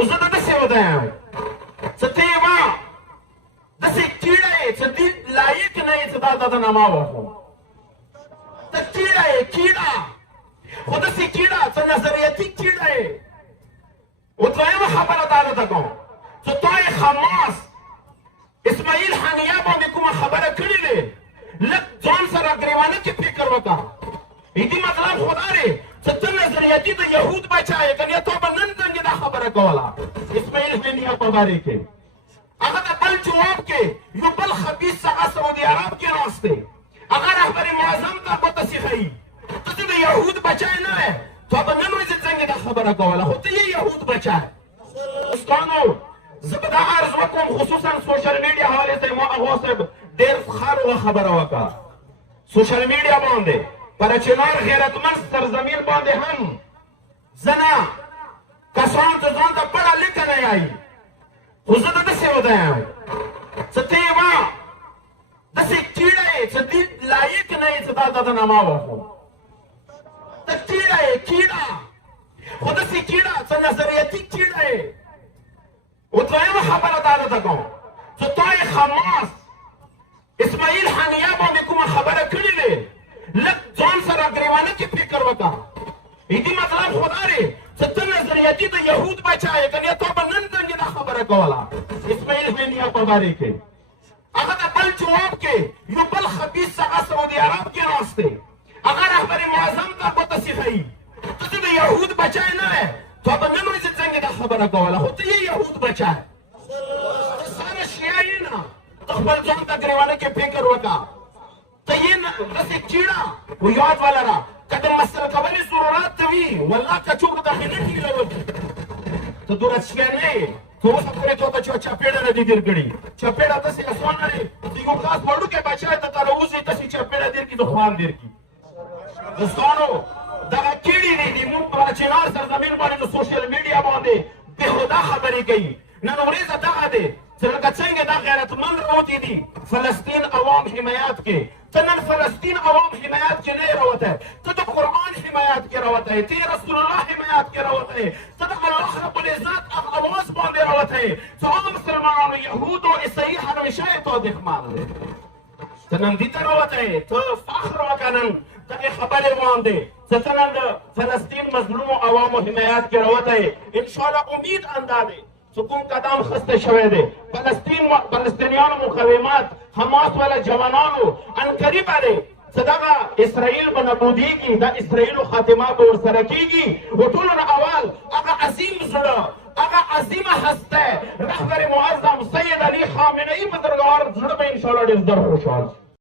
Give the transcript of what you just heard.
زه د داسې ودایم څه ته یې ما داسې کیړه یې څه دې لایق نه یې چې دا د نما وخو ته کیړه یې کیړه خو داسې کیړه څه نظریاتي کیړه یې و دویمه خبره دا درته کوم چې تا یې حماس اسماعیل حنیه باندې کومه خبره کړې دی لږ ځان سره ګریوانه کې فکر وکړه دې مطلب خو دا دی چې ته نظریاتي د یهود بچا یې که نه تا به نن څنګه دا خبره کوله اسماعیل حنیه په باره کې هغه د بل جواب کې یو بل خبیث هغه سعودي عرب کې ناست دی هغه رهبر معظم ته ګوته سیخوي ته چې د یهود بچا یې نه یې تا به نن ورځې څنګه دا خبره کوله خو ته یې یهود بچا یې دوستانو زه به دا عرض وکړم خصوصا سوشل میډیا حوالې ته ما هغه صاحب ډېر ښه خبره وکړه سوشل میډیا باندې پر چنار غیرتمند سرزمین باندې هم ځنه کسان ته ځان ته بله لیکه نه یایي خو زه د داسې ودایم چې ته یې ما داسې کیړه یې چې دې لایق نه یې چې دا د نما وخو ته کیړه یې کیړه خو داسې کیړه څه نظریاتي کیړه یې و دویمه خبره دا درته کوم چې تا یې حماس اسماعیل حنیه باندې کومه خبره کړې دی لږ ځان سره ګریوانه کې فکر وکړه دې مطلب خو دا دی چې ته نظریاتي د یهود بچا یې که نه تا به نن څنګه دا خبره کوله اسماعیل حنیه په باره کې هغه د بل جواب کې یو بل خبیث هغه سعودي عرب کې ناست دی هغه رهبر معظم ته ګوته سیخوي ته چې د یهود بچا یې نه یې تا به نن ورځې څنګه دا خبره کوله خو ته یې یهود بچا یې ته ساره شیعه یې نه ته خپل ځان ته ګریوانه کې فکر وکړه ته یې داسې کیړه و یاد ولره که د مسل کولې ضرورت ته وي والله که څوک داخل نه ټیله وکړي ته دومره شیعه نه یې که اوسه پورې تا ته چا چاپېړه نه دي در کړي چاپېړه داسې اسان نه دی چې یو خاص وړوکی بچی ته ته راوځي داسې چاپېړه در کړي د خوان در کړي دوستانو دغه کیړې دي د موږ په چنار سرزمین باندې د سوشل میډیا باندې بېهوده خبرې کوي نن ورځ دغه دی چې لکه څنګه دا غیرتمند راوتي دي فلسطین عوام حمایت کې ته نن فلسطین عوام حمایت کې نه یې راوتی ته د قرآن حمایت کې راوتی ته رسول الله حمایت کې راوتی ته د الله رب العزت اواز باندې راوتی چې هغه مسلمانانو یهود او عیسایي همیشه یې تا دښمن دی ته نن دې ته راوتی ته فخر وکړه نن دغې خبرې باندې چې ته نن د فلسطین مظلومو عوامو حمایت کې راوتی انشاءالله امید انده دی چې کوم قدم خسته شوی دی فلسطینیانو مقاومت حماس والا جوانانو عنقریبه دی چې دغه اسرائیل به نابودېږي د اسرائیلو خاتمه به ورسره کېږي و ټولو نه اول هغه عظیم زړه هغه عظیمه هسته رهبر معظم سید علي خامنه‌ای بزرګوار زړه به انشاءالله ډېر زر خوشحال شي